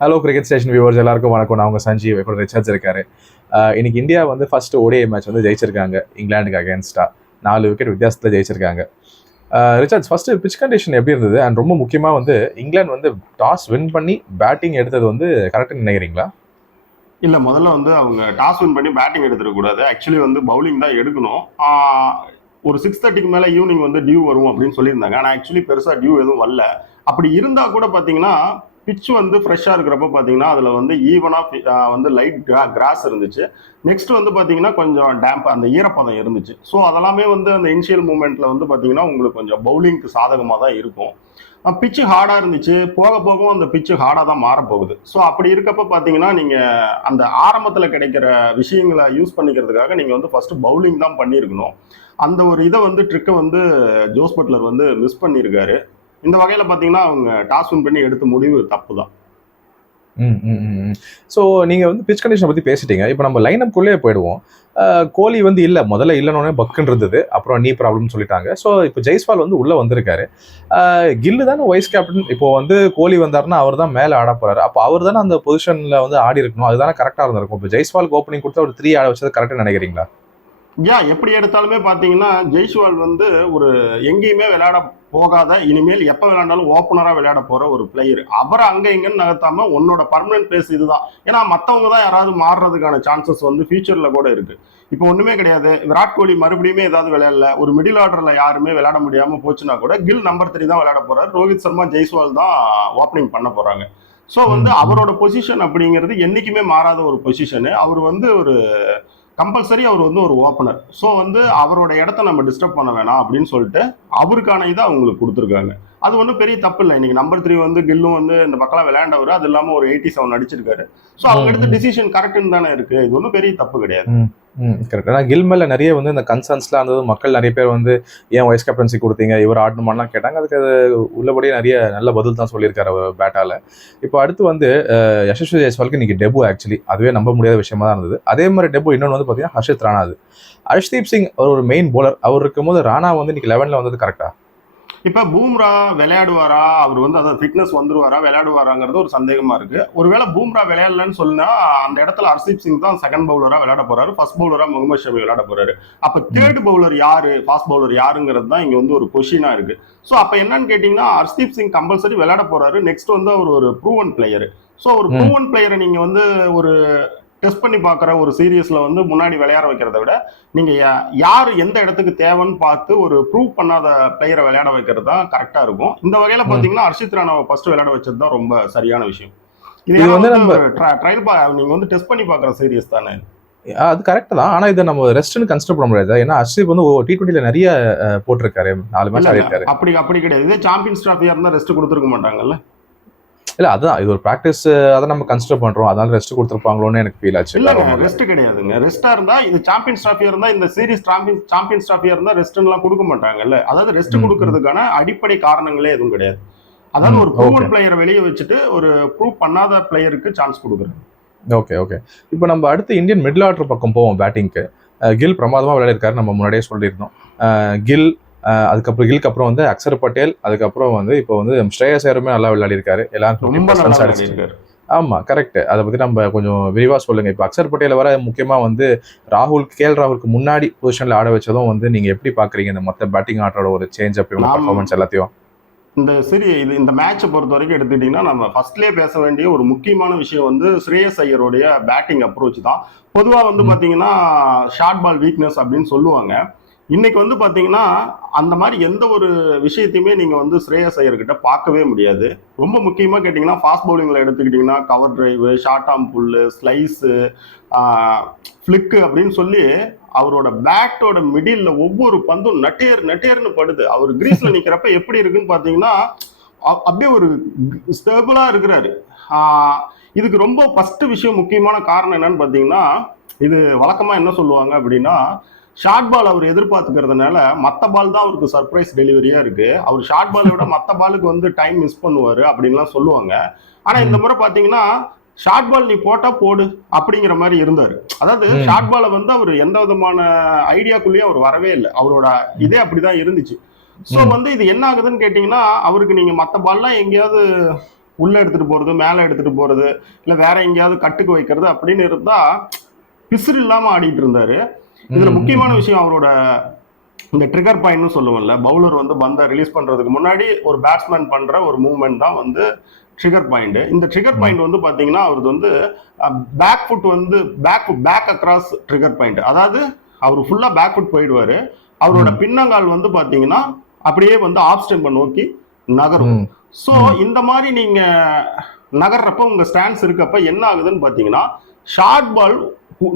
Hello cricket station viewers எல்லாருக்கும் வணக்கம். நான் உங்க சஞ்சீவ் கூட ரிச்சர்ட்ஸ் இருக்காரு. இன்னைக்கு இந்தியா வந்து ஃபர்ஸ்ட் ஓடிஐ மேட்ச் வந்து ஜெயிச்சிருக்காங்க இங்கிலாந்துக்கு அகேன்ஸ்டா 4 விக்கெட் வித்தியாசத்தில் ஜெயிச்சிருக்காங்க. ரிச்சர்ட்ஸ் ஃபர்ஸ்ட் பிச் கண்டிஷன் எப்படி இருந்தது அண்ட் ரொம்ப முக்கியமாக வந்து இங்கிலாந்து வந்து டாஸ் வின் பண்ணி பேட்டிங் எடுத்தது வந்து கரெக்டாக நினைக்கிறீங்களா? இல்ல முதல்ல வந்து அவங்க டாஸ் வின் பண்ணி பேட்டிங் எடுத்துடக்கூடாது. ஆக்சுவலி வந்து பவுலிங் தான் எடுக்கணும். ஒரு 6:30க்கு மேல ஈவினிங் வந்து டியூ வரும் அப்படின்னு சொல்லியிருந்தாங்க. ஆனால் ஆக்சுவலி பெருசா டியூ எதுவும் வரல. அப்படி இருந்தா கூட பாத்தீங்கன்னா பிட்ச் வந்து ஃப்ரெஷ்ஷாக இருக்கிறப்ப பார்த்தீங்கன்னா அதில் வந்து ஈவனாக வந்து லைட் கிராஸ் இருந்துச்சு. நெக்ஸ்ட் வந்து பார்த்தீங்கன்னா கொஞ்சம் டேம்ப் அந்த ஈரப்பதம் இருந்துச்சு. ஸோ அதெல்லாமே வந்து அந்த இனிஷியல் மூமெண்ட்டில் வந்து பார்த்தீங்கன்னா உங்களுக்கு கொஞ்சம் பவுலிங்க்கு சாதகமாக தான் இருக்கும். பிச்சு ஹார்டாக இருந்துச்சு. போக போகவும் அந்த பிச்சு ஹார்டாக தான் மாறப்போகுது. ஸோ அப்படி இருக்கப்ப பார்த்தீங்கன்னா நீங்கள் அந்த ஆரம்பத்தில் கிடைக்கிற விஷயங்களை யூஸ் பண்ணிக்கிறதுக்காக நீங்கள் வந்து ஃபர்ஸ்ட் பவுலிங் தான் பண்ணியிருக்கணும். அந்த ஒரு இதை வந்து ட்ரிக்கை வந்து ஜோஸ் பட்லர் வந்து மிஸ் பண்ணியிருக்காரு. இந்த வகையில பாத்தீங்கன்னா அவங்க டாஸ் வின் பண்ணி எடுத்த முடிவு தப்பு தான். ஸோ நீங்கள் வந்து பிச் கண்டிஷனை பற்றி பேசிட்டீங்க. இப்போ நம்ம லைன் அப்குள்ளே போயிடுவோம். கோலி வந்து இல்லை, முதல்ல இல்லைனோடனே பக்குன்னு இருந்தது, அப்புறம் நீ ப்ராப்ளம்னு சொல்லிட்டாங்க. ஸோ இப்போ ஜெய்ஸ்வால் வந்து உள்ளே வந்திருக்காரு. கில்லு தானே வைஸ் கேப்டன். இப்போ வந்து கோலி வந்தாருன்னா அவர் தான் மேலே ஆட போறாரு. அப்போ அவர் தானே அந்த பொசிஷனில் வந்து ஆடி இருக்கணும். அதுதானே கரெக்டாக இருந்திருக்கும். இப்போ ஜெய்ஸ்வாலுக்கு ஓப்பனிங் கொடுத்து ஒரு 3 ஆட வச்சது கரெக்டாக நினைக்கிறீங்களா? எப்படி எடுத்தாலுமே பாத்தீங்கன்னா ஜெய்ஸ்வால் வந்து ஒரு எங்கேயுமே விளையாட போகாத, இனிமேல் எப்ப விளையாண்டாலும் ஓப்பனரா விளையாட போற ஒரு பிளேயர். அவரை அங்க இங்கன்னு நகர்த்தாம உன்னோட பர்மனன்ட் பிளேஸ் இதுதான். ஏன்னா மத்தவங்க தான் யாராவது மாறுறதுக்கான சான்சஸ் வந்து ஃபியூச்சர்ல கூட இருக்கு. இப்போ ஒண்ணுமே கிடையாது. விராட் கோலி மறுபடியுமே ஏதாவது விளையாடல, ஒரு மிடில் ஆர்டர்ல யாருமே விளையாட முடியாம போச்சுன்னா கூட கில் நம்பர் 3 தான் விளையாட போறாரு. ரோஹித் சர்மா, ஜெய்ஸ்வால் தான் ஓப்பனிங் பண்ண போறாங்க. ஸோ வந்து அவரோட பொசிஷன் அப்படிங்கிறது என்னைக்குமே மாறாத ஒரு பொசிஷனு. அவர் வந்து ஒரு கம்பல்சரி அவர் வந்து ஒரு ஓப்பனர். ஸோ வந்து அவரோட இடத்த நம்ம டிஸ்டர்ப் பண்ண வேணாம் அப்படின்னு சொல்லிட்டு அவருக்கான இதை அவங்களுக்கு கொடுத்துருக்காங்க. அது ஒன்றும் பெரிய தப்பு இல்லை. இன்னைக்கு நம்பர் 3 வந்து கில்லும் வந்து இந்த பக்கம் விளையாண்டவர், அது இல்லாமல் ஒரு 87 அடிச்சிருக்காரு. ஸோ அவங்க எடுத்த டிசிஷன் கரெக்டுன்னு தானே இருக்கு. இது ஒன்றும் பெரிய தப்பு கிடையாது. கரெக்ட். ஆனால் கில் மேலே நிறைய வந்து இந்த கன்சர்ன்ஸ்லாம் இருந்தது. மக்கள் நிறைய பேர் வந்து ஏன் வைஸ் கேப்டன்சி கொடுத்தீங்க, இவர் ஆடணுமாலாம் கேட்டாங்க. அதுக்கு அது உள்ளபடியே நிறைய நல்ல பதில் தான் சொல்லியிருக்காரு அவர் பேட்டால். இப்போ அடுத்து வந்து யசஸ்வி ஜெய்ஸ்வாலுக்கு இன்னைக்கு டெபு. ஆக்சுவலி அதுவே நம்ப முடியாத விஷயமா தான் இருந்தது. அதே மாதிரி டெபு இன்னொன்று வந்து பார்த்தீங்கன்னா ஹர்ஷித் ராணா. அது ஹர்ஷ்தீப் சிங் ஒரு மெயின் போலர். அவர் இருக்கும்போது ராணா வந்து இன்னைக்கு 11ல் வந்தது கரெக்டா? இப்ப பூம்ரா விளையாடுவாரா, அவர் வந்து அதாவது ஃபிட்னஸ் வந்துருவாரா, விளையாடுவாராங்கிறது ஒரு சந்தேகமா இருக்கு. ஒருவேளை பூம்ரா விளையாடலன்னு சொன்னா அந்த இடத்துல ஹர்ஷீப் சிங் தான் செகண்ட் பவுலரா விளையாட போறாரு. ஃபர்ஸ்ட் பவுலரா முகமது ஷமி விளையாட போறாரு. அப்ப தேர்ட் பவுலர் யாரு, ஃபாஸ்ட் பவுலர் யாருங்கிறது தான் இங்க வந்து ஒரு கொஸ்டினா இருக்கு. ஸோ அப்ப என்னன்னு கேட்டீங்கன்னா ஹர்ஷீப் சிங் கம்பல்சரி விளையாட போறாரு. நெக்ஸ்ட் வந்து அவர் ஒரு ப்ரூவன் பிளேயர். ஸோ ஒரு ப்ரூவன் பிளேயரை நீங்க வந்து ஒரு டெஸ்ட் பண்ணி பார்க்குற ஒரு சீரியஸ்ல வந்து முன்னாடி விளையாட வைக்கிறத விட நீங்க யார் எந்த இடத்துக்கு தேவைன்னு பார்த்து ஒரு ப்ரூவ் பண்ணாத பிளேயரை விளையாட வைக்கிறது தான் கரெக்டா இருக்கும். இந்த வகையில பாத்தீங்கன்னா ஹர்ஷித் ராணாவை ஃபர்ஸ்ட் விளையாட வச்சது தான் ரொம்ப சரியான விஷயம். இது வந்து ட்ரையல் நீங்க வந்து டெஸ்ட் பண்ணி பார்க்குற சீரியஸ் தானே. அது கரெக்ட் தான். ஆனா இதை நம்ம ரெஸ்ட்னு கன்சிடர் பண்ண முடியாது. ஏன்னா ஹர்ஷிப் வந்து T20ல நிறைய போட்டிருக்காரு, 4 மேட்ச் ஆடிருக்காரு. அப்படி கிடையாது. இதே சாம்பியன்ஸ் டிராஃபியா இருந்தா ரெஸ்ட் கொடுத்துருக்க மாட்டாங்கல்ல. இல்ல அதான் இது ஒரு பிராக்டிஸ், அதை நம்ம கன்சிடர் பண்றோம். அதனால ரெஸ்ட் கொடுத்துருப்பாங்களோன்னு எனக்கு ஃபீல் ஆச்சு. இல்ல ரெஸ்ட் கிடையாதுங்க. ரெஸ்டா இருந்தா இது சாம்பியன்ஸ் டிராஃபியா இருந்தா இந்த சீரிஸ் சாம்பியன்ஸ் டிராஃபியா இருந்தா ரெஸ்ட் எல்லாம் கொடுக்க மாட்டாங்கல்ல. அதாவது ரெஸ்ட் கொடுக்கறதுக்கான அடிப்படை காரணங்களே எதுவும் கிடையாது. அதாவது ஒரு ப்ரூவன் பிளேயரை வெளியே வச்சுட்டு ஒரு ப்ரூவ் பண்ணாத பிளேயருக்கு சான்ஸ் கொடுக்குறேன். Okay okay. இப்போ நம்ம அடுத்து இந்தியன் மிடில் ஆர்டர் பக்கம் போவோம். பேட்டிங்க்கு கில் பிரமாதமா விளையாடிருக்காரு, நம்ம முன்னாடியே சொல்லியிருந்தோம். கில் அதுக்கப்புறம் கில்க்கு அப்புறம் வந்து அக்சர் பட்டேல், அதுக்கப்புறம் வந்து இப்போ வந்து ஸ்ரேயஸ் ஐயருமே நல்லா விளையாடிருக்காரு. எல்லாரும் ஆமா கரெக்ட். அதை பத்தி நம்ம கொஞ்சம் விரிவா சொல்லுங்க. இப்போ அக்சர் பட்டேல வர முக்கியமா வந்து ராகுலுக்கு முன்னாடி பொசிஷன்ல ஆட வச்சதும் வந்து நீங்க எப்படி பாக்குறீங்க இந்த மொத்த பேட்டிங் ஆர்டரோட ஒரு சேஞ்ச் அப், பர்ஃபார்மன்ஸ் எல்லாத்தையும்? இந்த மேட்சை பொறுத்த வரைக்கும் எடுத்துக்கிட்டீங்கன்னா நம்ம ஃபர்ஸ்ட்லேயே பேச வேண்டிய ஒரு முக்கியமான விஷயம் வந்து ஸ்ரேயஸ் ஐயருடைய பேட்டிங் அப்ரோச் தான். பொதுவாக வந்து பார்த்தீங்கன்னா ஷார்ட் பால் வீக்னஸ் அப்படின்னு சொல்லுவாங்க. இன்னைக்கு வந்து பாத்தீங்கன்னா அந்த மாதிரி எந்த ஒரு விஷயத்தையுமே நீங்க வந்து ஸ்ரேயஸ் ஐயர்கிட்ட பார்க்கவே முடியாது. ரொம்ப முக்கியமா கேட்டீங்கன்னா ஃபாஸ்ட் பவுலிங்ல எடுத்துக்கிட்டீங்கன்னா கவர் டிரைவ், ஷார்ட் ஆர்ம் புல்லு, ஸ்லைஸு, ஃபிளிக்கு அப்படின்னு சொல்லி அவரோட பேட்டோட மிடில் ஒவ்வொரு பந்தும் நட்டேர்னு படுது. அவர் கிரீஸ்ல நிக்கிறப்ப எப்படி இருக்குன்னு பாத்தீங்கன்னா அப்படியே ஒரு ஸ்டேபிளா இருக்கிறாரு. இதுக்கு ரொம்ப ஃபர்ஸ்ட் விஷயம் முக்கியமான காரணம் என்னன்னு பாத்தீங்கன்னா, இது வழக்கமா என்ன சொல்லுவாங்க அப்படின்னா ஷார்ட் பால் அவர் எதிர்பார்த்துக்கிறதுனால மற்ற பால் தான் அவருக்கு சர்ப்ரைஸ் டெலிவரியா இருக்கு. அவர் ஷார்ட் பாலை விட மற்ற பாலுக்கு வந்து டைம் மிஸ் பண்ணுவாரு அப்படின்லாம் சொல்லுவாங்க. ஆனா இந்த முறை பாத்தீங்கன்னா ஷார்ட் பால் நீ போட்டா போடு அப்படிங்கிற மாதிரி இருந்தாரு. அதாவது ஷார்ட் பாலை வந்து அவர் எந்த விதமான ஐடியாக்குள்ளேயும் அவர் வரவே இல்லை. அவரோட இதே அப்படிதான் இருந்துச்சு. ஸோ வந்து இது என்ன ஆகுதுன்னு கேட்டீங்கன்னா அவருக்கு நீங்க மற்ற பால்லாம் எங்கேயாவது உள்ள எடுத்துட்டு போறது, மேல எடுத்துட்டு போறது, இல்ல வேற எங்கேயாவது கட்டுக்கு வைக்கிறது அப்படின்னு இருந்தா பிசிறு இல்லாம ஆடிட்டு இருந்தாரு. இதுல முக்கியமான விஷயம் அவரோட இந்த ட்ரிகர் பாயிண்ட்னு சொல்லுவோம்ல, பவுலர் வந்து பந்தை ரிலீஸ் பண்றதுக்கு முன்னாடி ஒரு பேட்ஸ்மேன் பண்ற ஒரு மூவ்மெண்ட் தான் வந்து ட்ரிகர் பாயிண்ட். இந்த ட்ரிகர் பாயிண்ட் வந்து பாத்தீங்கன்னா அவரது வந்து பேக் ஃபுட் வந்து பேக் அக்ராஸ் ட்ரிகர் பாயிண்ட். அதாவது அவர் ஃபுல்லா பேக் ஃபுட் போயிடுவாரு. அவரோட பின்னங்கால் வந்து பாத்தீங்கன்னா அப்படியே வந்து ஆஃப் ஸ்டெம்பை நோக்கி நகரும். ஸோ இந்த மாதிரி நீங்க நகர்றப்ப உங்க ஸ்டான்ஸ் இருக்கப்ப என்ன ஆகுதுன்னு பாத்தீங்கன்னா ஷார்ட் பால்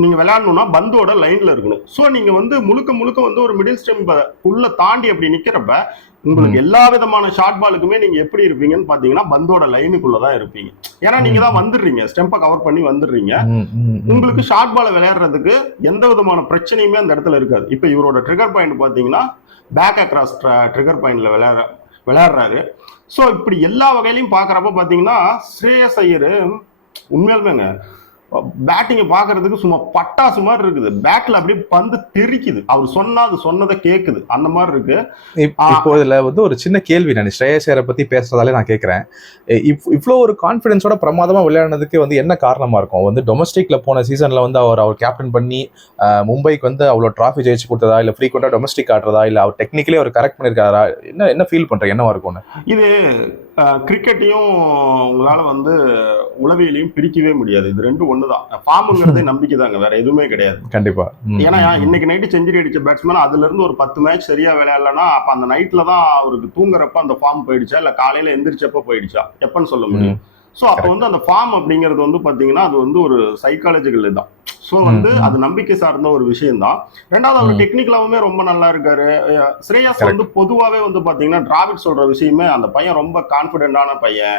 நீங்க விளையாடணும்னா பந்தோட லைன்ல இருக்கணும். ஸோ நீங்க வந்து முழுக்க முழுக்க வந்து ஒரு மிடில் ஸ்டெம்பை உள்ள தாண்டி அப்படி நிக்கிறப்ப உங்களுக்கு எல்லா விதமான ஷார்ட் பாலுக்குமே நீங்க எப்படி இருப்பீங்கன்னு பாத்தீங்கன்னா பந்தோட லைனுக்குள்ளதான் இருப்பீங்க. ஏன்னா நீங்க தான் வந்துடுறீங்க, ஸ்டெம்பை கவர் பண்ணி வந்துடுறீங்க. உங்களுக்கு ஷார்ட் பாலை விளையாடுறதுக்கு எந்த விதமான பிரச்சனையுமே அந்த இடத்துல இருக்காது. இப்ப இவரோட ட்ரிகர் பாயிண்ட் பாத்தீங்கன்னா பேக் அக்ராஸ் ட்ரிகர் பாயிண்ட்ல விளையாடுறாரு. ஸோ இப்படி எல்லா வகையிலையும் பாக்குறப்ப பாத்தீங்கன்னா ஸ்ரேயஸ் ஐயர் உண்மையாலுமேங்க பேட்டிங்கை பாக்குறதுக்கு சும்மா பட்டாசு மாதிரி இருக்குது. பேட்ல அப்படியே பந்து தெரிக்குது, அவர் சொன்னா அது சொன்னதை கேக்குது, அந்த மாதிரி இருக்கு. இப்போ இதுல வந்து ஒரு சின்ன கேள்வி, நான் ஸ்ரேயஸ் ஐயரை பத்தி பேசுறதாலே நான் கேட்கிறேன், இவ்வளோ ஒரு கான்ஃபிடன்ஸோட பிரமாதமா விளையாடுனதுக்கு வந்து என்ன காரணமா இருக்கும்? வந்து டொமஸ்டிக்ல போன சீசன்ல வந்து அவர் கேப்டன் பண்ணி மும்பைக்கு வந்து அவ்வளோ டிராஃபி ஜெயிச்சு கொடுத்ததா, இல்ல ஃப்ரீக்வெண்டா டொமஸ்டிக் ஆடுறதா, இல்ல அவர் டெக்னிக்கலி அவர் கரெக்ட் பண்ணிருக்காரா, என்ன ஃபீல் பண்றேன், என்னவா இருக்கும்னு? இது கிரிக்கெட்டையும் உங்களால வந்து உளவியலையும் பிரிக்கவே முடியாது. இது ரெண்டும் ஒண்ணுதான். ஃபார்முங்கிறதே நம்பிக்கை தாங்க, வேற எதுவுமே கிடையாது. கண்டிப்பா. ஏன்னா இன்னைக்கு நைட்டு செஞ்சுரி அடிச்ச பேட்ஸ்மேன் அதுல இருந்து ஒரு 10 மேட்ச் சரியா விளையாடலன்னா அப்ப அந்த நைட்ல தான் அவருக்கு தூங்குறப்ப அந்த ஃபார்ம் போயிடுச்சா, இல்ல காலையில எந்திரிச்சப்ப போயிடுச்சா, எப்பன்னு சொல்ல முடியும். ஸோ அப்போ வந்து அந்த ஃபார்ம் அப்படிங்கிறது வந்து பாத்தீங்கன்னா அது வந்து ஒரு சைக்காலஜிக்கல் தான். ஸோ வந்து அது நம்பிக்கை சார்ந்த ஒரு விஷயம் தான். ரெண்டாவது அவர் டெக்னிக்கலாவுமே ரொம்ப நல்லா இருக்காரு. ஸ்ரேயஸ் வந்து பொதுவாகவே வந்து பாத்தீங்கன்னா டிராவிட் சொல்ற விஷயமே அந்த பையன் ரொம்ப கான்பிடென்டான பையன்,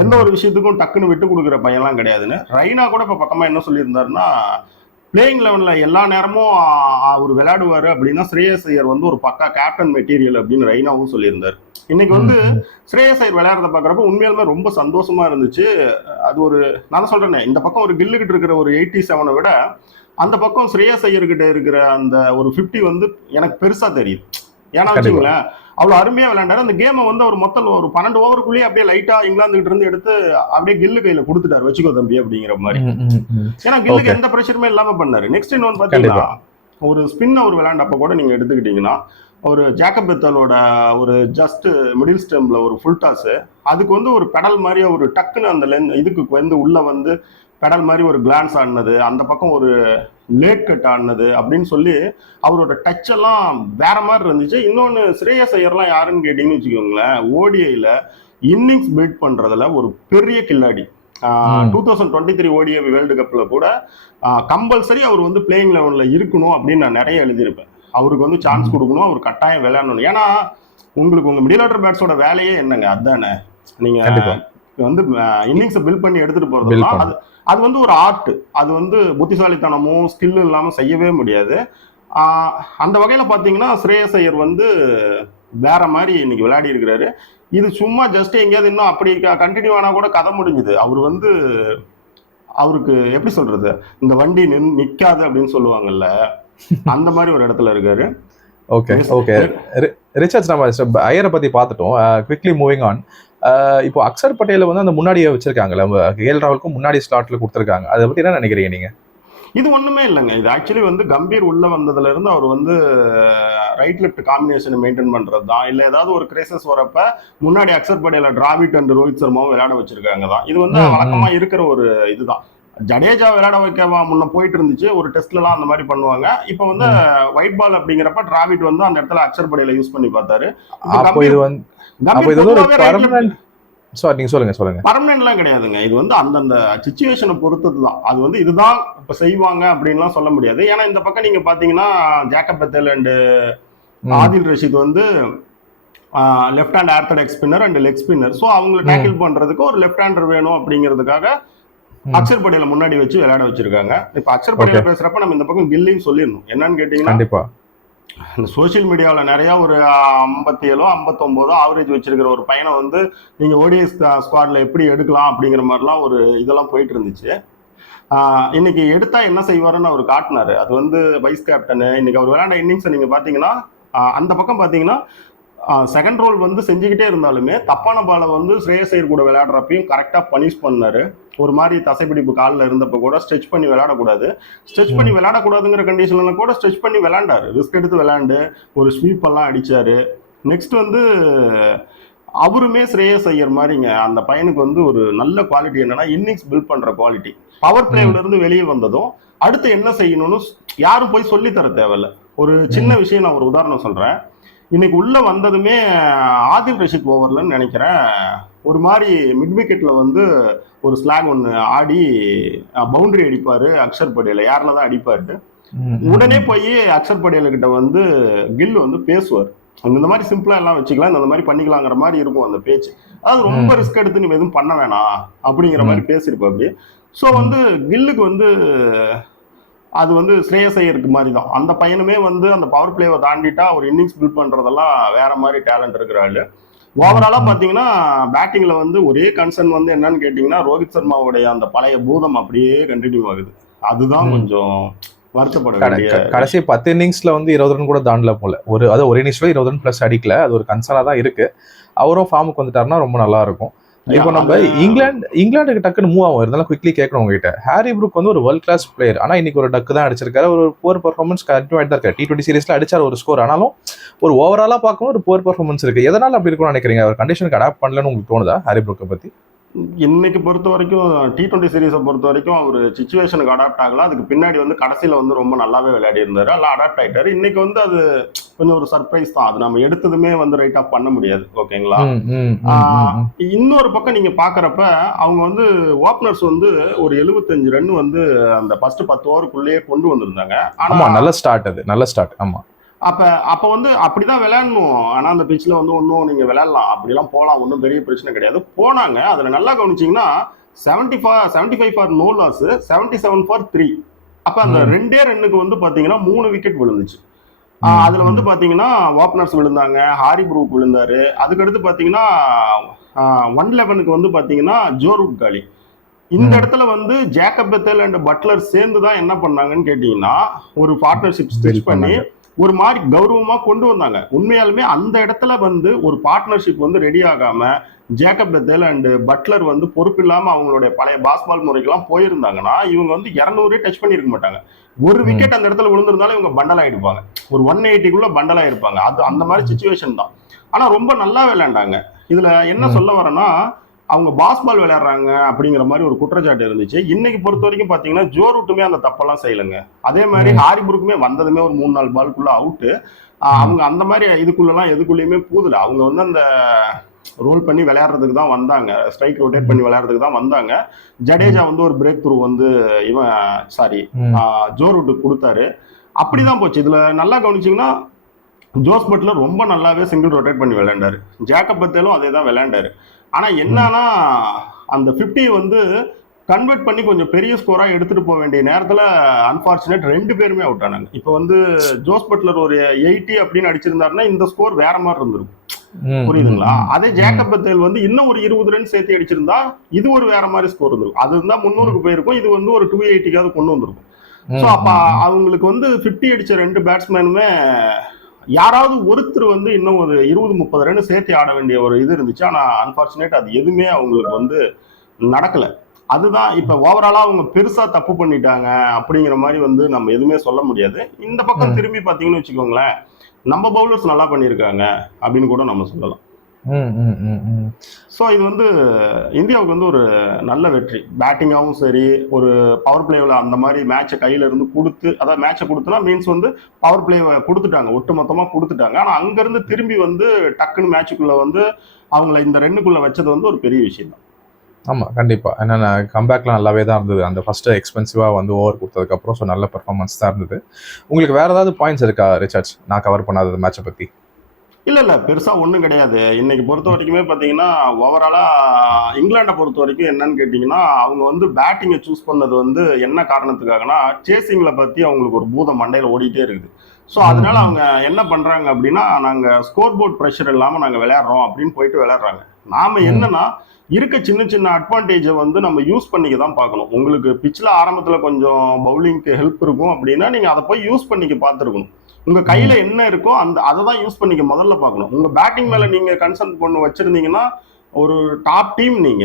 எந்த ஒரு விஷயத்துக்கும் டக்குன்னு விட்டு கொடுக்குற பையன்லாம் கிடையாதுன்னு. ரெய்னா கூட இப்ப பக்கமா என்ன சொல்லியிருந்தாருன்னா பிளேயிங் லெவன்ல எல்லா நேரமும் அவர் விளையாடுவாரு அப்படின்னா ஸ்ரேயஸ் ஐயர் வந்து ஒரு பக்கா கேப்டன் மெட்டீரியல் அப்படின்னு ரெய்னாவும் சொல்லியிருந்தாரு. இன்னைக்கு வந்து ஸ்ரேயஸ் ஐயர் விளையாடுறத பாக்குறப்ப உண்மையாலுமே ரொம்ப சந்தோஷமா இருந்துச்சு. அது ஒரு நான் சொல்றேனே, இந்த பக்கம் ஒரு கில்லுகிட்ட இருக்கிற ஒரு 87 விட அந்த பக்கம் ஸ்ரேயஸ் ஐயர்கிட்ட இருக்கிற அந்த ஒரு 50 வந்து எனக்கு பெருசா தெரியுது. ஏன்னா வச்சுங்களேன் அவ்வளவு அருமையா விளையாண்டாரு. அந்த கேமை வந்து அவர் மொத்தம் ஒரு 12 ஓவருக்குள்ளேயே அப்படியே லைட்டா இங்கிலாந்து கிட்ட இருந்து எடுத்து அப்படியே கில்லு கையில கொடுத்துட்டாரு, வச்சுக்கோ தம்பி அப்படிங்கிற மாதிரி. ஏன்னா கில்லுக்கு எந்த பிரஷருமே இல்லாம பண்ணாரு. நெக்ஸ்ட் இன்னொன்னு பாத்தீங்கன்னா ஒரு ஸ்பின் அவர் விளையாண்டப்ப கூட நீங்க எடுத்துக்கிட்டீங்கன்னா ஒரு ஜேக்கப் பெத்தலோட ஒரு ஜஸ்ட் மிடில் ஸ்டெம்ப்ல ஒரு ஃபுல் டாஸ், அதுக்கு வந்து ஒரு பெடல் மாதிரி ஒரு டக்குன்னு அந்த இதுக்கு வந்து உள்ள வந்து பெடல் மாதிரி ஒரு கிளான்ஸ் ஆடினது, அந்த பக்கம் ஒரு லேட் கட் ஆடினது அப்படின்னு சொல்லி அவரோட டச் எல்லாம் வேற மாதிரி இருந்துச்சு. இன்னொன்னு ஸ்ரேயஸ் ஐயர்லாம் யாருன்னு கேட்டீங்கன்னு வச்சுக்கோங்களேன், ஓடிஐல இன்னிங்ஸ் பில்ட் பண்றதுல ஒரு பெரிய கில்லாடி. 2023 ஓடிஐ வேர்ல்டு கப்ல கூட கம்பல்சரி அவர் வந்து பிளேயிங் லெவன்ல இருக்கணும் அப்படின்னு நான் நிறைய எழுதியிருப்பேன். அவருக்கு வந்து சான்ஸ் கொடுக்கணும், அவர் கட்டாயம் விளையாடணும். ஏன்னா உங்களுக்கு உங்க மிடில் ஆர்டர் பேட்ஸோட வேலையே என்னங்க, அதுதானே. நீங்க வந்து இன்னிங்ஸை பில்ட் பண்ணி எடுத்துட்டு போறதுலாம் அது வந்து ஒரு ஆர்ட். அது வந்து புத்திசாலித்தனமும் ஸ்கில் இல்லாம செய்யவே முடியாது. அந்த வகையில பாத்தீங்கன்னா ஸ்ரேயஸ் ஐயர் வந்து வேற மாதிரி இன்னைக்கு விளையாடி இருக்கிறாரு. இது சும்மா ஜஸ்ட் எங்கேயாவது இன்னும் அப்படி கண்டினியூ ஆனா கூட கதை முடிஞ்சுது. அவர் வந்து அவருக்கு எப்படி சொல்றது, இந்த வண்டி நிக்காது அப்படின்னு சொல்லுவாங்கல்ல, அந்த மாதிரி ஒரு இடத்துல இருக்காரு. ஓகே ஓகே ரிச்சர்ட்ஸ், நம்ம ஐயரை பத்தி பார்த்துட்டோம். Quickly moving on. இப்போ அக்சர் பட்டேல வந்து அந்த முன்னாடியே வச்சிருக்காங்கல்ல, கேஎல் ராகுலுக்கும் முன்னாடி ஸ்லாட்ல கொடுத்துருக்காங்க, அதை பத்தி என்ன நினைக்கிறீங்க நீங்க? இது ஒண்ணுமே இல்லைங்க. இது ஆக்சுவலி வந்து கம்பீர் உள்ள வந்ததுல இருந்து அவர் வந்து ரைட் லெஃப்ட் காம்பினேஷன் மெயின்டைன் பண்றது தான். இல்ல ஏதாவது ஒரு கிரைசஸ் வரப்ப முன்னாடி அக்சர் பட்டேல டிராவிட் அண்ட் ரோஹித் சர்மாவும் விளையாட வச்சிருக்காங்க தான். இது வந்து வழக்கமா இருக்கிற ஒரு இதுதான். ஜடேஜா விளையாட வைக்க முன்ன போயிட்டு இருந்துச்சு, ஒரு டெஸ்ட்லாம் அந்த மாதிரி பண்ணுவாங்க. இப்ப வந்து ஒயிட் பால் அப்படிங்கிறப்ப டிராவிட் வந்து அந்த இடத்துல அக்சர் பட்டேல யூஸ் பண்ணி பார்த்தாரு. பர்மனன்ட்லாம் கிடையாதுங்க. இது வந்து அந்தந்த சிச்சுவேஷனை பொறுத்ததுதான். அது வந்து இதுதான் இப்ப செய்வாங்க அப்படின்லாம் சொல்ல முடியாது. ஏன்னா இந்த பக்கம் நீங்க பாத்தீங்கன்னா Jacob Bethell and Adil Rashid வந்து left hand orthodox spinner and leg spinner. So அவங்களை டேக்கிள் பண்றதுக்கு ஒரு லெஃப்ட் ஹேண்டர் வேணும் அப்படிங்கிறதுக்காக அக்சர் பட்டேல முன்னாடி வச்சு விளையாட வச்சிருக்காங்க. இப்ப அக்சர் பட்டேல பேசுறப்ப நம்ம இந்த பக்கம் கில்லையும் சொல்லிடணும். என்னன்னு கேட்டீங்கன்னா இந்த சோசியல் மீடியாவில் நிறைய ஒரு 57 59 ஆவரேஜ் வச்சிருக்கிற ஒரு பையனை வந்து நீங்க ஓடிஐ ஸ்குவாட்ல எப்படி எடுக்கலாம் அப்படிங்கிற மாதிரிலாம் ஒரு இதெல்லாம் போயிட்டு இருந்துச்சு. இன்னைக்கு எடுத்தா என்ன செய்வாருன்னு அவர் காட்டினாரு. அது வந்து வைஸ் கேப்டனு. இன்னைக்கு அவர் விளையாண்ட இன்னிங்ஸை நீங்க பாத்தீங்கன்னா அந்த பக்கம் பாத்தீங்கன்னா செகண்ட் ரோல் வந்து செஞ்சுக்கிட்டே இருந்தாலுமே தப்பான பாலை வந்து ஸ்ரேயஸ் ஐயர் கூட விளையாடுறப்பையும் கரெக்டாக பனிஷ் பண்ணாரு. ஒரு மாதிரி தசைப்பிடிப்பு காலில் இருந்தப்ப கூட ஸ்ட்ரெச் பண்ணி விளையாடக்கூடாது, ஸ்ட்ரெச் பண்ணி விளையாடக்கூடாதுங்கிற கண்டிஷன்ல கூட ஸ்ட்ரெச் பண்ணி விளையாண்டாரு, ரிஸ்க் எடுத்து விளையாண்டு ஒரு ஸ்வீப் எல்லாம் அடிச்சாரு. நெக்ஸ்ட் வந்து அவருமே ஸ்ரேயஸ் ஐயர் மாதிரிங்க, அந்த பையனுக்கு வந்து ஒரு நல்ல குவாலிட்டி என்னன்னா இன்னிங்ஸ் பில்ட் பண்ற குவாலிட்டி. பவர் பிளேல இருந்து வெளியே வந்ததும் அடுத்து என்ன செய்யணும்னு யாரும் போய் சொல்லி தர தேவையில்ல. ஒரு சின்ன விஷயம் நான் ஒரு உதாரணம் சொல்றேன். இன்னைக்கு உள்ள வந்ததுமே ஆதில் ரஷீத் ஓவர்லன்னு நினைக்கிறேன், ஒரு மாதிரி மிட் விக்கெட்ல வந்து ஒரு ஸ்லாக் ஒன்று ஆடி பவுண்டரி அடிப்பாரு அக்ஷர் படேல, யாரில் தான் அடிப்பாரு. உடனே போய் அக்ஷர் படேல கிட்ட வந்து கில் வந்து பேசுவார், இந்த மாதிரி சிம்பிளா எல்லாம் வச்சுக்கலாம், இந்த மாதிரி பண்ணிக்கலாங்கிற மாதிரி இருக்கும் அந்த பேச்சு. அதாவது ரொம்ப ரிஸ்க் எடுத்து நீ எதுவும் பண்ண வேணாம் அப்படிங்கிற மாதிரி பேசியிருப்பா அப்படி. ஸோ வந்து கில்லுக்கு வந்து அது வந்து ஸ்ரேயஸ் ஐயருக்கு மாதிரி தான், அந்த பையனுமே வந்து அந்த பவர் பிளேவை தாண்டிட்டா ஒரு இன்னிங்ஸ் பில்ட் பண்றதெல்லாம் வேற மாதிரி டேலண்ட் இருக்கிற ஆளு. ஓவராலா பாத்தீங்கன்னா பேட்டிங்ல வந்து ஒரே கன்சர்ன் வந்து என்னன்னு கேட்டீங்கன்னா ரோஹித் சர்மாவுடைய அந்த பழைய பூதம் அப்படியே கண்டினியூ ஆகுது. அதுதான் கொஞ்சம் வருத்தப்பட வேண்டிய. கடைசி 10 இன்னிங்ஸ்ல வந்து 20 ரன் கூட தாண்டல போல, ஒரு இன்னிங்ஸ்ல 20 ரன் பிளஸ் அடிக்கல, அது ஒரு கன்சர்னா தான் இருக்கு. அவரும் ஃபார்முக்கு வந்துட்டாருன்னா ரொம்ப நல்லா இருக்கும். இப்போ நம்ம இங்கிலாந்துக்கு டக்குன்னு மூவ் ஆகும், இருந்தாலும் குவிக்லி கேட்கணும் உங்ககிட்ட. ஹாரி ப்ரூக் வந்து ஒரு வேர்ல்ட் கிளாஸ் பிளேயர், ஆனா இன்னைக்கு ஒரு டக்கு தான் அடிச்சிருக்காரு, ஒரு புவர் பெர்ஃபார்மன்ஸ் கண்டினியூ ஆகிட்டு தான் இருக்காரு. T20 சீரீஸ்ல அடிச்சார் ஒரு ஸ்கோர், ஆனாலும் ஒரு ஓவராலா பார்க்கவும் ஒரு புவர் பெர்ஃபார்மன்ஸ் இருக்கு. எதனால அப்படி இருக்கும்னு நினைக்கிறீங்க? அவர் கண்டிஷனுக்கு அடாப்ட் பண்ணலன்னு உங்களுக்கு தோணுதா ஹாரி ப்ரூக்கை பத்தி? இன்னைக்கு பொறுத்த வரைக்கும் T20 சீரீஸை பொறுத்த வரைக்கும் அவர் சிச்சுவேஷனுக்கு அடாப்ட் ஆகலாம். அதுக்கு பின்னாடி வந்து கடைசியில வந்து ரொம்ப நல்லாவே விளையாடி இருந்தாரு, எல்லாம் அடாப்ட் ஆயிட்டாரு. இன்னைக்கு வந்து அது கொஞ்சம் ஒரு சர்ப்ரைஸ் தான், அது நம்ம எடுத்ததுமே வந்து ரைட் ஆஃப் பண்ண முடியாது. ஓகேங்களா? இன்னொரு பக்கம் நீங்க பாக்குறப்ப அவங்க வந்து ஓப்பனர்ஸ் வந்து ஒரு 75 ரன் வந்து அந்த ஃபர்ஸ்ட் 10 ஓவருக்குள்ளேயே கொண்டு வந்திருந்தாங்க. ஆனா நல்ல ஸ்டார்ட், அது நல்ல ஸ்டார்ட். ஆமா, அப்ப வந்து அப்படிதான் விளையாடணும். ஆனா அந்த பிட்ச்ல வந்து ஒன்றும் நீங்க விளையாடலாம், அப்படிலாம் போகலாம், ஒன்றும் பெரிய பிரச்சனை கிடையாது. போனாங்க, அதுல நல்லா கவனிச்சீங்கன்னா 75 ஃபார் நோ லாஸ், 77 ஃபார் 3. அப்ப அந்த 2 ரன்னுக்கு வந்து பாத்தீங்கன்னா 3 விக்கெட் விழுந்துச்சு. அதுல வந்து பாத்தீங்கன்னா ஓப்பனர்ஸ் விழுந்தாங்க, ஹாரி ப்ரூக் விழுந்தாரு. அதுக்கடுத்து பாத்தீங்கன்னா 111க்கு வந்து பாத்தீங்கன்னா ஜோ ரூட் காலி. இந்த இடத்துல வந்து ஜேக்கப் பெத்தேல் அண்ட் பட்லர் சேர்ந்து தான் என்ன பண்ணாங்கன்னு கேட்டீங்கன்னா ஒரு பார்ட்னர்ஷிப் ஸ்டிச் பண்ணி ஒரு மாதிரி கௌரவமா கொண்டு வந்தாங்க. உண்மையாலுமே அந்த இடத்துல வந்து ஒரு பார்ட்னர்ஷிப் வந்து ரெடி ஆகாம ஜேக்கப் பெத்தேல் அண்ட் பட்லர் வந்து பொறுப்பு இல்லாம அவங்களுடைய பழைய பாஸ்பால் முறைக்கெல்லாம் போயிருந்தாங்கன்னா இவங்க வந்து 200 டச் பண்ணிருக்க மாட்டாங்க. ஒரு விக்கெட் அந்த இடத்துல விழுந்திருந்தாலும் இவங்க பண்டல் ஆயிடுப்பாங்க, ஒரு 180க்குள்ள பண்டல் ஆயிருப்பாங்க. அது அந்த மாதிரி சிச்சுவேஷன் தான். ஆனா ரொம்ப நல்லா விளையாண்டாங்க. இதுல என்ன சொல்ல வரேன்னா அவங்க பாஸ்பால் விளையாடுறாங்க அப்படிங்கிற மாதிரி ஒரு குற்றச்சாட்டு இருந்துச்சு. இன்னைக்கு பொறுத்த வரைக்கும் பாத்தீங்கன்னா ஜோ ரூட்டுமே அந்த தப்பெல்லாம் செய்யலைங்க. அதே மாதிரி ஹாரி ப்ரூக்குமே வந்ததுமே ஒரு 3-4 பாலுக்குள்ள அவுட்டு. அவங்க அந்த மாதிரி இதுக்குள்ளலாம் எதுக்குள்ளயுமே பூதல. அவங்க வந்து அந்த ரோல் பண்ணி விளையாடுறதுக்கு தான் வந்தாங்க, ஸ்ட்ரைக் ரொட்டேட் பண்ணி விளையாடுறதுக்கு தான் வந்தாங்க. ஜடேஜா வந்து ஒரு பிரேக் த்ரூ வந்து ஜோ ரூட்டுக்கு கொடுத்தாரு. அப்படிதான் போச்சு. இதுல நல்லா கவனிச்சீங்கன்னா ஜோஸ் பட்லர் ரொம்ப நல்லாவே சிங்கிள் ரொட்டேட் பண்ணி விளையாண்டாரு, ஜேக்கப் பெத்தேலும் அதே தான் விளையாண்டாரு. ஆனா என்னன்னா அந்த 50 வந்து கன்வெர்ட் பண்ணி கொஞ்சம் பெரிய ஸ்கோரா எடுத்துட்டு போக வேண்டிய நேரத்துல அன்பார்ச்சுனேட் 2 பேருமே அவுட் ஆனாங்க. இப்ப வந்து ஜோஸ் பட்லர் ஒரு 80 அப்படின்னு அடிச்சிருந்தாருன்னா இந்த ஸ்கோர் வேற மாதிரி இருந்திருக்கும், புரியுதுங்களா? அதே ஜேக்கப் பெத்தேல் வந்து இன்னும் ஒரு 20 ரன் சேர்த்து அடிச்சிருந்தா இது ஒரு வேற மாதிரி ஸ்கோர் இருந்திருக்கும். அது இருந்தா 300க்கு போயிருக்கும், இது வந்து ஒரு 280க்காவது கொண்டு வந்திருக்கும். ஸோ அப்ப அவங்களுக்கு வந்து 50 அடிச்ச 2 பேட்ஸ்மேனுமே யாராவது ஒருத்தர் வந்து இன்னும் ஒரு 20-30 ரன் சேர்த்து ஆட வேண்டிய ஒரு இது இருந்துச்சு. ஆனா அன்பார்ச்சுனேட் அது எதுவுமே அவங்களுக்கு வந்து நடக்கல. அதுதான் இப்ப ஓவராலா அவங்க பெருசா தப்பு பண்ணிட்டாங்க அப்படிங்கிற மாதிரி வந்து நம்ம எதுவுமே சொல்ல முடியாது. இந்த பக்கம் திரும்பி பாத்தீங்கன்னு வச்சுக்கோங்களேன், நம்ம பவுலர்ஸ் நல்லா பண்ணியிருக்காங்க அப்படின்னு கூட நம்ம சொல்லலாம். ஸோ இது வந்து இந்தியாவுக்கு வந்து ஒரு நல்ல வெற்றி. பேட்டிங்காகவும் சரி, ஒரு பவர் பிளேவில் அந்த மாதிரி மேட்சை கையில இருந்து கொடுத்து, அதாவது மேட்சை கொடுத்தனா மீன்ஸ் வந்து பவர் பிளேவை கொடுத்துட்டாங்க, ஒட்டுமொத்தமாக கொடுத்துட்டாங்க. ஆனால் அங்கேருந்து திரும்பி வந்து டக்குன்னு மேட்சுக்குள்ளே வந்து அவங்கள இந்த ரெண்டுக்குள்ளே வச்சது வந்து ஒரு பெரிய விஷயம் தான். ஆமாம், கண்டிப்பாக. ஏன்னா கம்பேக்லாம் நல்லாவே தான் இருந்தது. அந்த ஃபஸ்ட்டு எக்ஸ்பென்சிவாக வந்து ஓவர் கொடுத்ததுக்கப்புறம் ஸோ நல்ல பெர்ஃபார்மன்ஸ் தான் இருந்தது. உங்களுக்கு வேறு ஏதாவது பாயிண்ட்ஸ் இருக்கா ரிச்சர்ட்ஸ், நான் கவர் பண்ணாதது மேட்சை பற்றி? இல்ல பெருசா ஒண்ணும் கிடையாது. இன்னைக்கு பொறுத்த வரைக்குமே பாத்தீங்கன்னா ஓவராலா இங்கிலாண்டை பொறுத்த வரைக்கும் என்னன்னு கேட்டீங்கன்னா அவங்க வந்து பேட்டிங்கை சூஸ் பண்ணது வந்து என்ன காரணத்துக்காகனா சேசிங்ல பத்தி அவங்களுக்கு ஒரு பூதம் மண்டையில ஓடிட்டே இருக்குது. ஸோ அதனால அவங்க என்ன பண்றாங்க அப்படின்னா நாங்க ஸ்கோர் போர்ட் ப்ரெஷர் இல்லாம நாங்க விளையாடுறோம் அப்படின்னு போயிட்டு விளையாடுறாங்க. நாம என்னன்னா இருக்க சின்ன சின்ன அட்வான்டேஜை வந்து நம்ம யூஸ் பண்ணிக்க தான் பார்க்கணும். உங்களுக்கு பிச்சில் ஆரம்பத்தில் கொஞ்சம் பவுலிங்க்கு ஹெல்ப் இருக்கும் அப்படின்னா நீங்கள் அதை போய் யூஸ் பண்ணிக்க பார்த்துருக்கணும். உங்க கையில என்ன இருக்கோ அதை தான் யூஸ் பண்ணிக்க முதல்ல பார்க்கணும். உங்க பேட்டிங் மேல நீங்க கன்சர்ன் பண்ணி வச்சிருந்தீங்கன்னா ஒரு டாப் டீம் நீங்க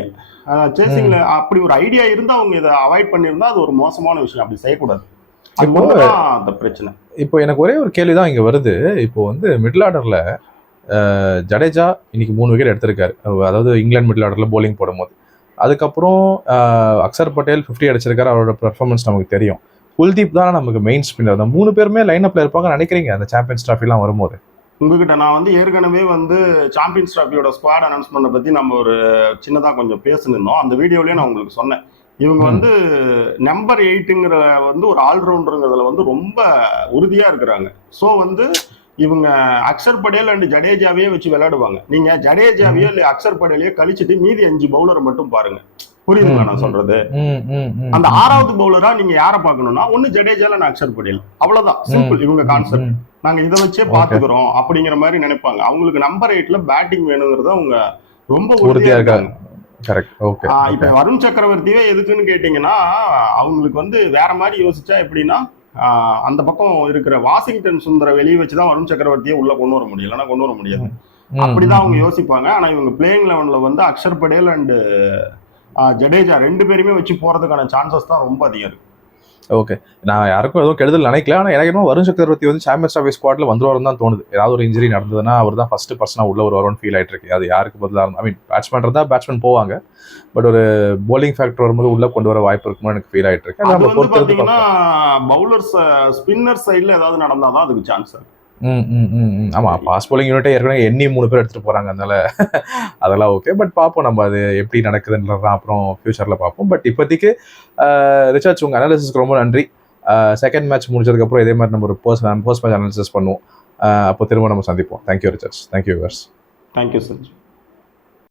சேசிங்ல அப்படி ஒரு ஐடியா இருந்தா அவங்க இதை அவாய்ட் பண்ணியிருந்தா அது ஒரு மோசமான விஷயம். அப்படி செய்யக்கூடாது. அந்த பிரச்சனை. இப்போ எனக்கு ஒரே ஒரு கேள்விதான் இங்க வருது. இப்போ வந்து மிடில் ஆர்டர்ல ஜடேஜா இன்னைக்கு 3 விக்கெட் எடுத்திருக்காரு, அதாவது இங்கிலாந்து மிடில் ஆர்டர்ல போலிங் போடும்போது. அதுக்கப்புறம் அக்சர் பட்டேல் 50 அடிச்சிருக்காரு, அவரோட பெர்ஃபார்மன்ஸ் நமக்கு தெரியும். குல்தீப் தான் நமக்கு மெயின் ஸ்பின்னர். அந்த 3 பேருமே லைன் அப்ல இருப்பாங்க நினைக்கிறீங்க அந்த சாம்பியன்ஸ் டிராஃபிலாம் வரும்போது? உங்ககிட்ட நான் வந்து ஏற்கனவே வந்து சாம்பியன்ஸ் டிராஃபியோட ஸ்குவாட் அனௌன்ஸ்மெண்ட்டை பத்தி நம்ம ஒரு சின்னதா கொஞ்சம் பேசினிருந்தோம். அந்த வீடியோலயே நான் உங்களுக்கு சொன்னேன். இவங்க வந்து நம்பர் 8ங்கிற வந்து ஒரு ஆல்ரவுண்டருங்கிறதுல வந்து ரொம்ப உறுதியா இருக்கிறாங்க. ஸோ வந்து இவங்க அக்சர் படேல் அண்ட் ஜடேஜாவையே வச்சு விளையாடுவாங்க. நீங்க ஜடேஜாவையோ இல்லை அக்சர் படேலையோ கழிச்சுட்டு மீதி 5 பவுலரை மட்டும் பாருங்க. புரியுதுங்களா நான் சொல்றது? அந்த 6வது பவுலரா நீங்க யாரை பார்க்கணும்னா ஒன்னு ஜடேஜால நான் அக்சர் படேல், அவ்வளவுதான். சிம்பிள். இவங்க கான்செப்ட் நாங்க இதை வச்சே பாத்துக்கிறோம் அப்படிங்கிற மாதிரி நினைப்பாங்க. அவங்களுக்கு நம்பர் 8ல பேட்டிங் வேணுங்கிறத அவங்க ரொம்ப உறுதியா இருக்காங்க. இப்ப வருண் சக்கரவர்த்தியே எதுக்குன்னு கேட்டீங்கன்னா அவங்களுக்கு வந்து வேற மாதிரி யோசிச்சா எப்படின்னா அந்த பக்கம் இருக்கிற வாஷிங்டன் சுந்தர வெளியே வச்சுதான் வருண் சக்கரவர்த்தியை உள்ள கொண்டு வர முடியும், இல்லைன்னா கொண்டு வர முடியாது. அப்படிதான் அவங்க யோசிப்பாங்க. ஆனா இவங்க பிளேயிங் லெவன்ல வந்து அக்சர் படேல் அண்ட் ஜடேஜா 2 பேருமே வச்சு போறதுக்கான சான்சஸ் தான் ரொம்ப அதிகம் இருக்கு. ஓகே, நான் யாருக்கும் எதுவும் கெடுதல் நினைக்கல. ஆனால் எனக்கு இன்னும் வருண் சக்கரவர்த்தி வந்து சாம்பியன்ஸ் டிராஃபி ஸ்குவாட்ல வந்துருவாருன்னு தான் தோணுது. ஏதாவது ஒரு இன்ஜுரி நடந்ததுன்னா அவர் தான் ஃபர்ஸ்ட் பர்சனாக உள்ள ஒரு வரும்னு ஃபீல் ஆயிட்டு இருக்கு. அது யாருக்கு பதிலாக இருந்தால், ஐ மீன் பேட்ஸ்மேன் இருந்தால் பேட்ஸ்மேன் போவாங்க, பட் ஒரு போலிங் ஃபேக்டர் வரும்போது உள்ள கொண்டு வர வாய்ப்பு இருக்குமோ எனக்கு ஃபீல் ஆயிட்டு இருக்கு. அது வந்து பாத்தீங்கன்னா பவுலர்ஸ் ஸ்பின்னர் சைட்ல ஏதாவது நடந்தாதான் அதுக்கு சான்ஸ் இருக்கு. ஆமா, ஃபாஸ்ட் போலிங் யூனிட்டே ஏற்கனவே எண்ணி 3 பேர் எடுத்துட்டு போறாங்க, அதனால அதெல்லாம் ஓகே. பட் பார்ப்போம் நம்ம அது எப்படி நடக்குதுன்றதான் அப்புறம் ஃபியூச்சர்ல பார்ப்போம். பட் இப்போதைக்கு ரிச்சர்ட்ஸ் உங்க அனாலிசிஸ்க்கு ரொம்ப நன்றி. செகண்ட் மேட்ச் முடிச்சதுக்கப்புறம் இதே மாதிரி நம்ம ஒரு போஸ்ட் மேட்ச் அனாலிசிஸ் பண்ணுவோம். அப்போ திரும்ப நம்ம சந்திப்போம். Thank you Richards. Thank you viewers. Thank you sir.